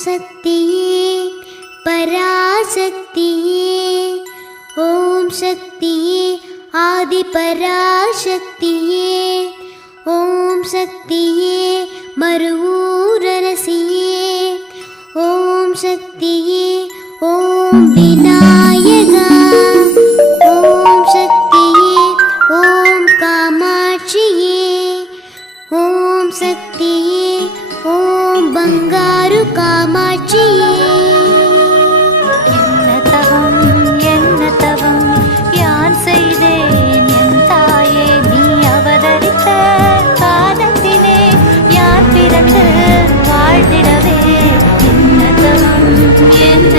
சக்தியே பராசக்தியே, ஓம் சக்தியே ஆதி பராசக்தியே, ஓம் சக்தியே மருவூரரசியே, ஓம் சக்தியே ஓம் விநாயகா, ஓம் சக்தியே ஓம் காமாட்சியே, ஓம் சக்தியே ஓம் பங்காரு காமாட்சியே. என்ன தவம் யான் செய்தேன் என் தாயே, நீ அவதரித்த காலத்திலே யான் பிறந்து வாழ்ந்திடவே. என்ன தவம் என்ன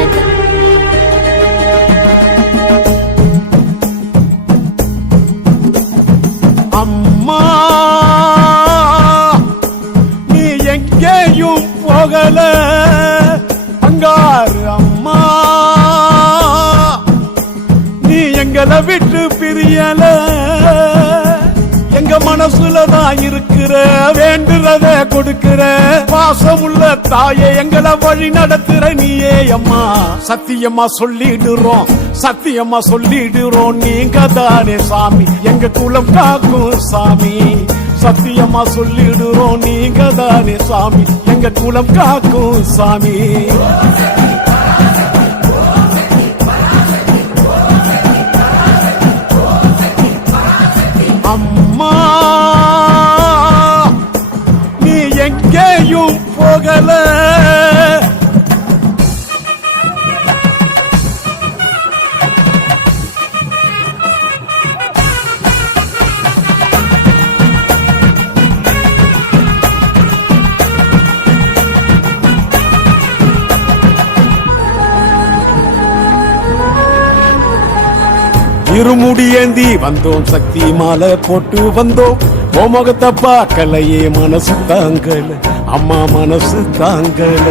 அம்மா நீ எங்கேயும் போகல பங்காரு அம்மா, நீ எங்களை விட்டு பிரியல, எங்க மனசுலதான் இருக்கிற, வேண்டுறத கொடுக்கிற பாசமுள்ள தாயே, எங்களை வழி நடத்துற நீயே அம்மா. சத்தியமா சொல்லிடுறோம், சத்தியமா சொல்லிடுறோம், நீங்க தானே சாமி, எங்க குலம் காக்கும் சாமி. சத்தியமா சொல்லிடுறோம், நீங்க தானே சாமி, எங்க குலம் காக்கும் சாமி. அம்மா நீ எங்கேயும் போகல, இருமுடியேந்தி வந்தோம், சக்தி மாலை போட்டு வந்தோம், ஓமகத்தை பார்க்கலையே மனசு தாங்கல, அம்மா மனசு தாங்கல.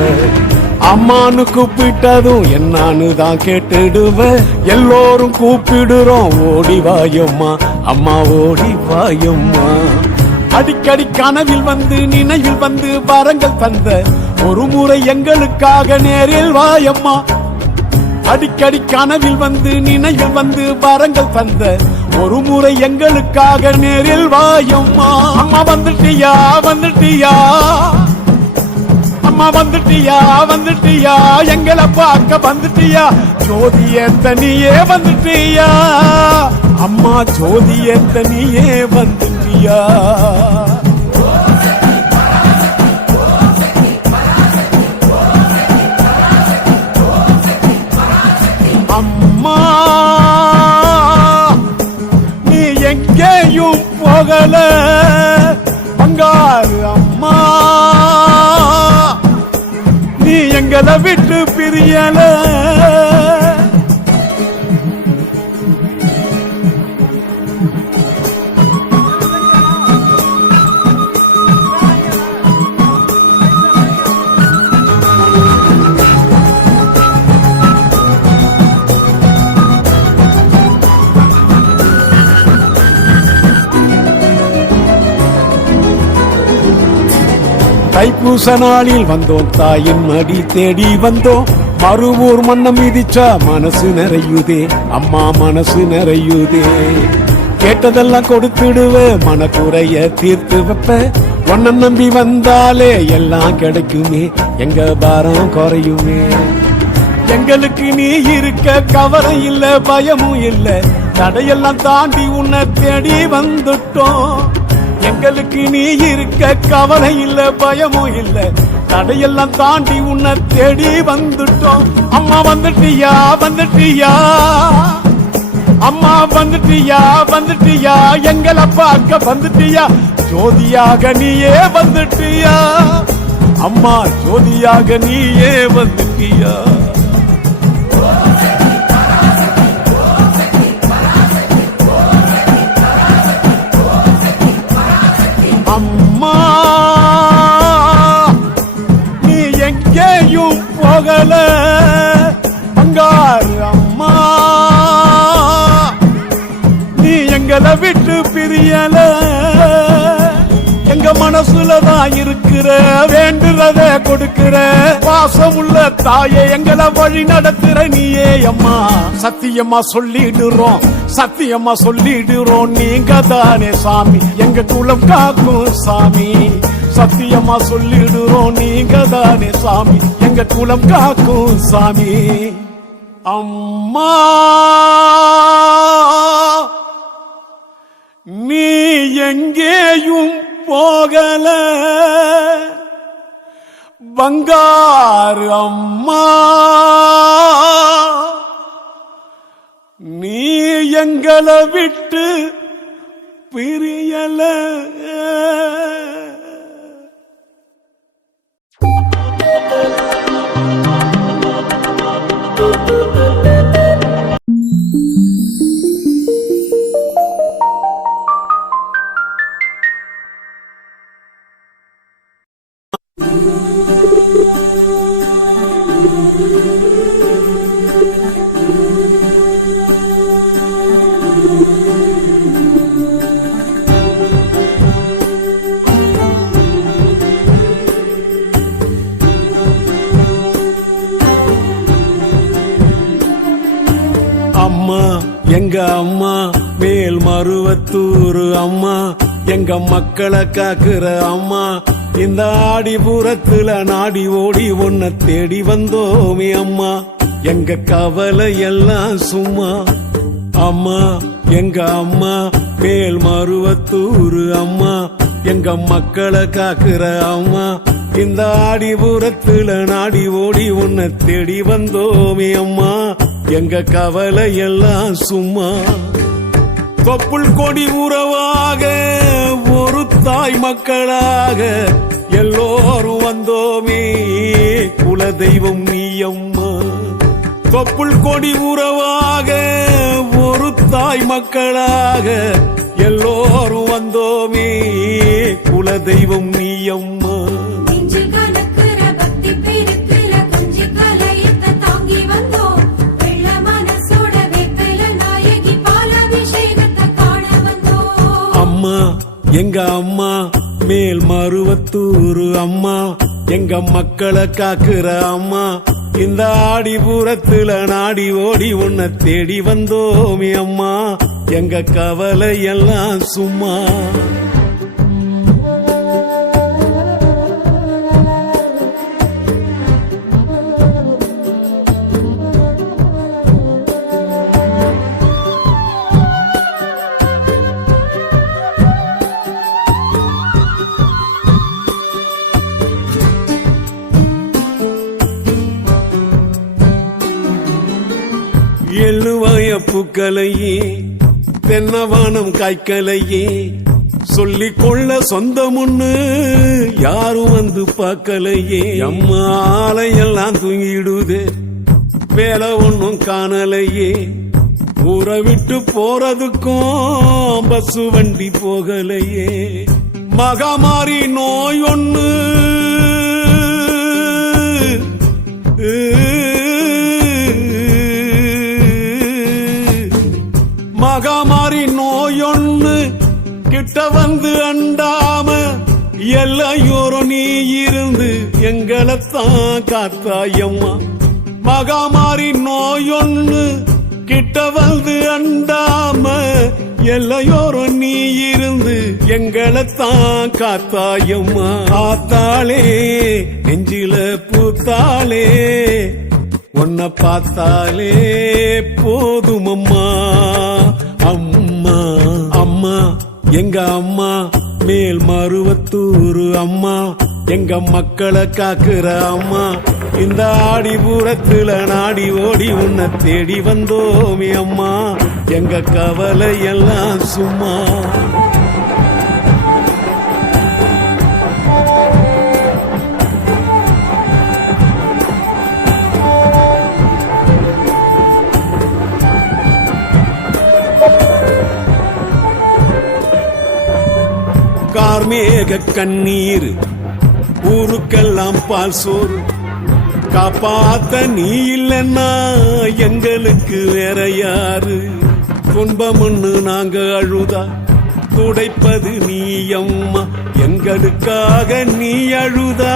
அம்மானு கூப்பிட்டதும் என்னான்னு தான் கேட்டுடுவேன், எல்லோரும் கூப்பிடுறோம் ஓடி வாயம்மா, அம்மா ஓடி வாயம்மா. அடிக்கடி கனவில் வந்து நினைவில் வந்து வரங்கள் தந்த ஒரு முறை எங்களுக்காக நேரில் வாயம்மா. அடிக்கடி கனவில் வந்து நினைவில் வந்து வரங்கள் தந்த ஒரு முறை எங்களுக்காக நேரில் வாயம்மா. அம்மா வந்துட்டியா வந்துட்டியா, அம்மா வந்துட்டியா வந்துட்டியா, எங்களை பார்க்க வந்துட்டியா, ஜோதிய தனியே வந்துட்டியா, அம்மா ஜோதிய தனியே வந்துட்டியா. அம்மா நீ எங்கேயும் போகல பங்காரு அம்மா, நீ எங்களை விட்டு பிரியல. தைப்பூச நாளில் வந்தோம், தாயின் மடி தேடி வந்தோம், மறுவூர் மண்ணம் மிதிச்சா மனசு நிறையுதே, அம்மா மனசு நிறையுதே. கேட்டதெல்லாம் கொடுத்துடுவ, மனக்குறைய தீர்த்து வைப்ப, உன்னை நம்பி வந்தாலே எல்லாம் கிடைக்குமே, எங்க பாரம் குறையுமே. எங்களுக்கு நீ இருக்க கவலை இல்ல, பயமும் இல்ல, தடையெல்லாம் தாண்டி உன்னை தேடி வந்துட்டோம். எங்களுக்கு நீ இருக்க கவலை இல்ல, பயமும் இல்ல, தடையெல்லாம் தாண்டி உன்னை தேடி வந்துட்டோம். அம்மா வந்துட்டியா வந்துட்டியா, அம்மா வந்துட்டியா வந்துட்டியா, எங்களை பார்க்க வந்துட்டியா, ஜோதியாக நீயே வந்துட்டியா, அம்மா ஜோதியாக நீயே வந்துட்டியா. அம்மா நீ எங்கேயும் போகல பங்காரு அம்மா, நீ எங்களை விட்டு பிரியல, எங்க மனசு மனசுலதான் இருக்கிற வேண்டுறத கொடுக்கிற பாசமுள்ள தாயே எங்களை வழி நடத்துற நீயே அம்மா சத்தியமா சொல்லிடுறோம் சத்தியமா சொல்லிடுறோம் நீங்க தானே சாமி எங்க குலம் காக்கும் சாமி சத்தியமா சொல்லிடுறோம் நீங்க தானே சாமி எங்க குலம் காக்கும் சாமி அம்மா நீ எங்கேயும் போகல பங்காரு அம்மா நீ எங்களை விட்டு பிரியல அம்மா எங்க அம்மா மேல் மருவத்தூர் அம்மா எங்க மக்களை காக்குற அம்மா இந்த ஆடிபுரத்துல நாடி ஓடி உன்னை தேடி வந்தோமே அம்மா எங்க கவலை எல்லாம் சும்மா அம்மா எங்க அம்மா மேல் மருவத்தூர் அம்மா எங்க மக்களை காக்குற அம்மா இந்த ஆடிபுரத்துல நாடி ஓடி உன்னை தேடி வந்தோமே அம்மா எங்க கவலை எல்லாம் சும்மா தொப்புள் கொடி உறவாக ஒரு தாய் மக்களாக எல்லோரும் வந்தோமே குலதெய்வம் நீ அம்மா தொப்புள் கொடி உறவாக ஒரு தாய் மக்களாக எல்லோரும் வந்தோமே குலதெய்வம் நீ அம்மா அம்மா எங்க அம்மா மேல் மருவத்தூர் அம்மா எங்க மக்களை காக்குற அம்மா இந்த ஆடிபுரத்துல நாடி ஓடி உன்னை தேடி வந்தோமே அம்மா எங்க கவலை எல்லாம் சும்மா எள்ளுவாய பூக்களையே தென்னவானம் காய்க்கலையே சொல்லிக் கொள்ள சொந்தமுன்னு யாரும் வந்து பார்க்கலையே அம்மா ஆலையெல்லாம் தூங்கிடுது வேலை ஒன்னும் காணலையே ஊரை விட்டு போறதுக்கும் பஸ் வண்டி போகலையே மகாமாரி நோய் ஒன்னு மகாமாரி நோயொன்னு கிட்ட வந்து அண்டாம எல்லையோரும் நீ இருந்து எங்களைத்தான் காத்தாயம்மா மகாமாரி நோயொன்னு கிட்ட வந்து அண்டாம எல்லையோரும் நீ இருந்து எங்களைத்தான் காத்தாயம்மா ஆத்தாளே நெஞ்சில பூத்தாளே உன்னை பார்த்தாலே போதும் அம்மா அம்மா அம்மா எங்க அம்மா மேல் மருவத்தூர் அம்மா எங்க மக்களை காக்குற அம்மா இந்த ஆடிபுரத்துல நாடி ஓடி உன்னை தேடி வந்தோமே அம்மா எங்க கவலை எல்லாம் சும்மா கார்மேக கண்ணீர் ஊருக்கெல்லாம் பால் சோறு காப்பாத்த நீ இல்லன்னா எங்களுக்கு வேற யாரு துன்பம்னு நாங்க அழுதா துடைப்பது நீ அம்மா எங்களுக்காக நீ அழுதா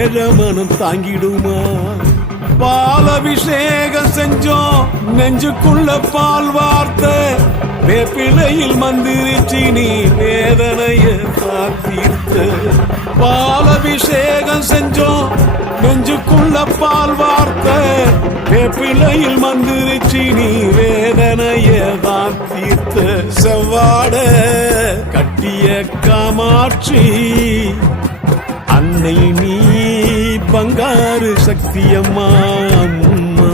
ஏழமனம் தாங்கிடுமா பாலபிஷேகம் செஞ்சோம் நெஞ்சுக்குள்ள பால் வார்த்த வேப்பிலையில் மந்திரிச்சு நீ வேதனைய தீர்த்த பாலபிஷேகம் செஞ்சோம் நெஞ்சுக்குள்ள பால் வார்த்த வேப்பிலையில் மந்திரிச்சு நீ வேதனைய தீர்த்த செவ்வாட கட்டிய காமாட்சி அன்னை நீ பங்காரு சக்தியம்மா அம்மா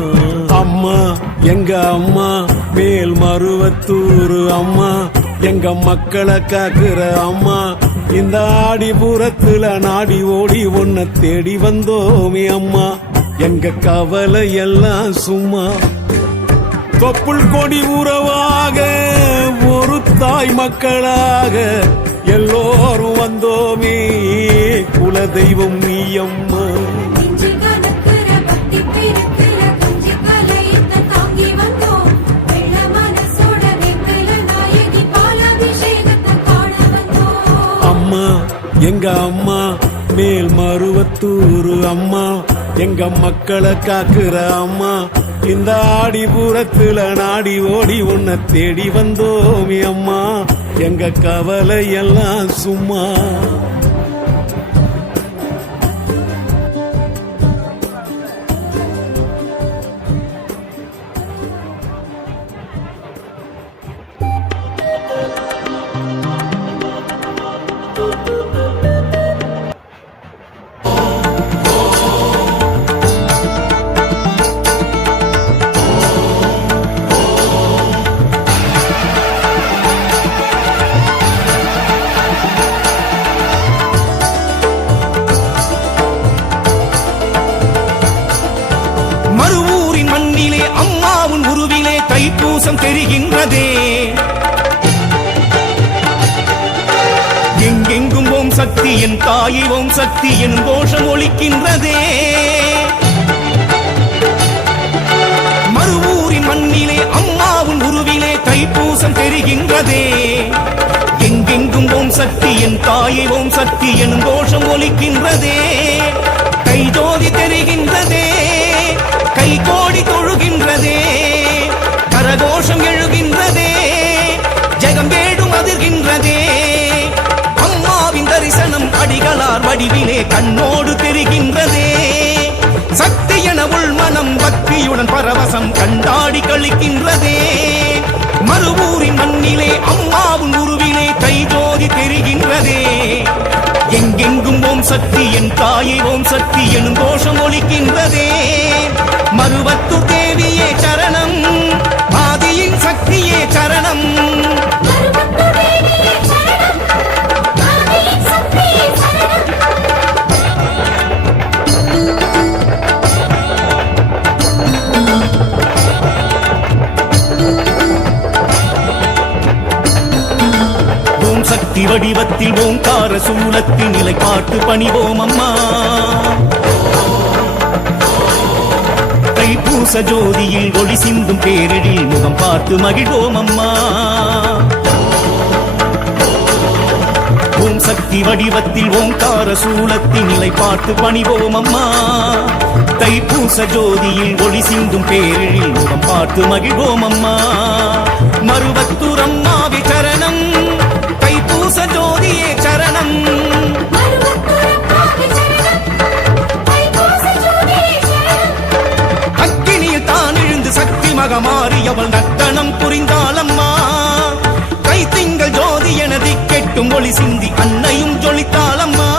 அம்மா எங்க அம்மா மேல் மருவத்தூர் அம்மா எங்க மக்களை காக்குற அம்மா இந்த ஆடிபுரத்துல நாடி ஓடி உன்னை தேடி வந்தோமே அம்மா எங்க கவலை எல்லாம் சும்மா தொப்புள் கொடி உறவாக ஒரு தாய் மக்களாக எல்லோரும் வந்தோமே குலதெய்வம் நீ அம்மா அம்மா எங்க அம்மா மேல் மருவத்தூர் அம்மா எங்க மக்களை காக்குற அம்மா இந்த ஆடிபுரத்துல நாடி ஓடி உன்னை தேடி வந்தோமே அம்மா எங்க கவலை எல்லாம் சும்மா தைப்பூசம் தெரிகின்றதே எங்கெங்கும் ஓம் சக்தி என் தாயை ஓம் சக்தி என் கோஷம் ஒலிக்கின்றதே மறுவூரின் மண்ணிலே அம்மாவின் உருவிலே தைப்பூசம் தெரிகின்றதே எங்கெங்கும் ஓம் சக்தி என் தாயை ஓம் சக்தி என் கோஷம் ஒலிக்கின்றதே கைஜோதி தெரிகின்றதே கை கோடி தொழுகின்றதே கரகோஷம் எழுகின்றதே ஜெகம் வேடும் அதிர்கின்றதே அம்மாவின் தரிசனம் அடிகளார் வடிவிலே கண்ணோடு தெரிகின்றதே சக்தி என உள்மனம் பக்தியுடன் பரவசம் கண்டாடி கழிக்கின்றதே மறுவூரின் மண்ணிலே அம்மாவின் உருவிலே கைஜோதி தெரிகின்றதே எங்கெங்கும் ஓம் சக்தி என் தாயை ஓம் சக்தி எனும் கோஷம் ஒலிக்கின்றதே மருவத்தூர் தேவியே சரணம் ஆதியின் சக்தியே சரணம் ஓம் சக்தி வடிவத்தில் ஓங்கார சூலத்தில் நிலை பாட்டு பணிவோம் அம்மா தைப்பூச ஜோதியில் ஒளி சிந்தும் பேரிடில் முகம் பார்த்து மகிழ்வோம் அம்மா ஓம் சக்தி வடிவத்தில் ஓங்கார சூலத்தில் நிலை பார்த்து பணிவோம் அம்மா தைப்பூச ஜோதியில் ஒளி சிந்தும் பேரிடில் முகம் பார்த்து மகிழ்வோம் அம்மா மருவத்தூர் அம்மாவி சரணம் தைப்பூச ஜோதியே சரணம் அக்கினியில் தான் எழுந்து சக்தி மகமாறி அவள் நர்த்தனம் புரிந்தாளம்மா கைத்திங்கள் ஜோதி என திக்கெட்டும் ஒளி சிந்தி அன்னையும் ஜொலித்தாளம்மா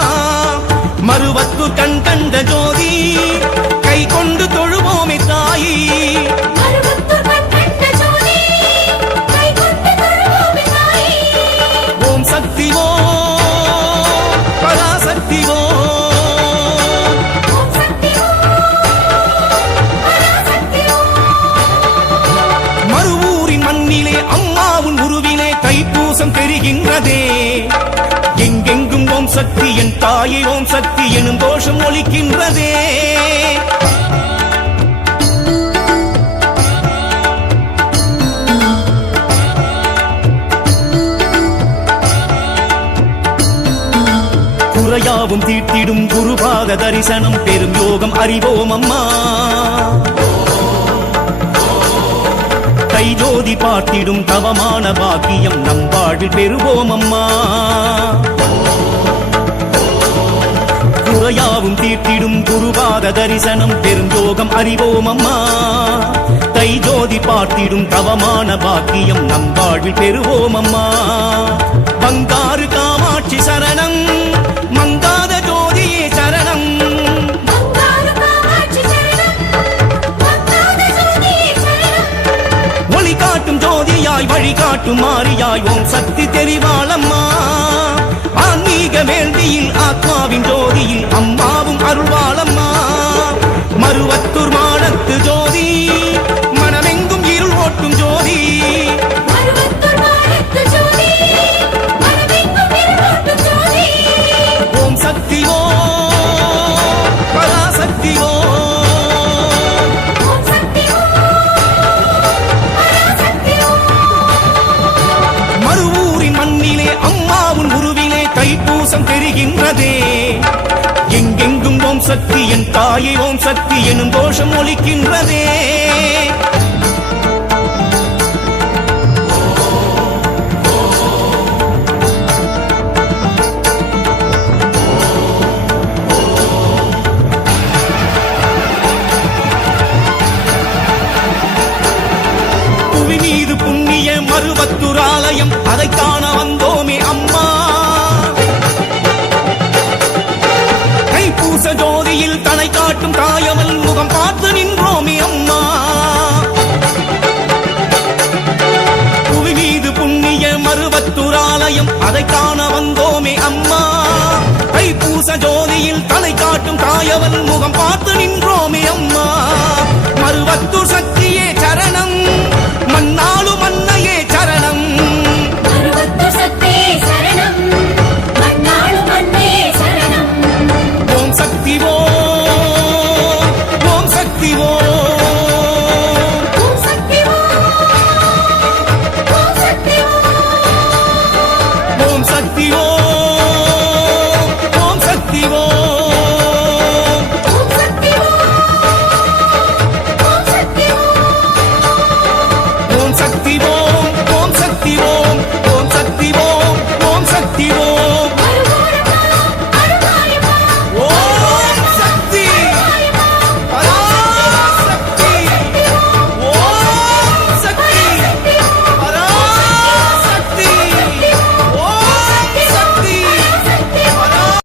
மருவத்தூர் கண் கண்ட ஜோதி கை கொண்டு தொழுவோமே தாயி ஓம் சக்தி ஓ பராசக்தி ஓ மறுவூரின் மண்ணிலே அம்மாவின் உருவிலே தைப்பூசம் தெரிகின்றதே எங்கெங்கும் ஓம் சக்தி என் தாயை ஓம் சக்தி எனும் கோஷம் ஒலிக்கின்றதே குருயாவும் தீட்டிடும் குருபாத தரிசனம் பெரும் யோகம் அறிவோம் அம்மா கை ஜோதி பார்த்திடும் தவமான பாக்கியம் நம் வாழ்வில் பெறுவோம் அம்மா குறையாவும் தீட்டிடும் குருபாத தரிசனம் பெரும் யோகம் அறிவோம் அம்மா கை ஜோதி பார்த்திடும் தவமான பாக்கியம் நம் வாழ்வில் பெறுவோம் அம்மா பங்காரு காமாட்சி சரணம் மங்காத ஜோதியே சரணம் ஒளி காட்டும் ஜோதியாய் வழி காட்டும் மாரியாய் ஓம் சக்தி தெரிவாளம்மா ஆன்மீக வேள்வியில் ஆத்மாவின் ஜோதியில் அம்மாவும் அருள்வாளம்மா மருவத்தூர் மாடத்து ஜோதி மனமெங்கும் இருள் ஓட்டும் ஜோதி ஓம் சக்தி ஓம் பராசக்தி ஓம் மறுவூரின் மண்ணிலே அம்மாவும் உருவிலே தைப்பூசம் தெரிகின்றதே எங்கெங்கும் ஓம் சக்தி என் தாயை ஓம் சக்தி எனும் கோஷம் ஒலிக்கின்றதே புவி மீது புண்ணிய மருவத்தூர் ஆலயம் அதை காண வந்தோமே அம்மா தைப்பூச ஜோதியில் தலை காட்டும் தாயவள் முகம் பார்த்து நின்றோமே அம்மா புவி மீது புண்ணிய மருவத்தூர் ஆலயம் அதை காண வந்தோமே அம்மா தைப்பூச ஜோதியில் தலை காட்டும் தாயவள் முகம் பார்த்து நின்றோமே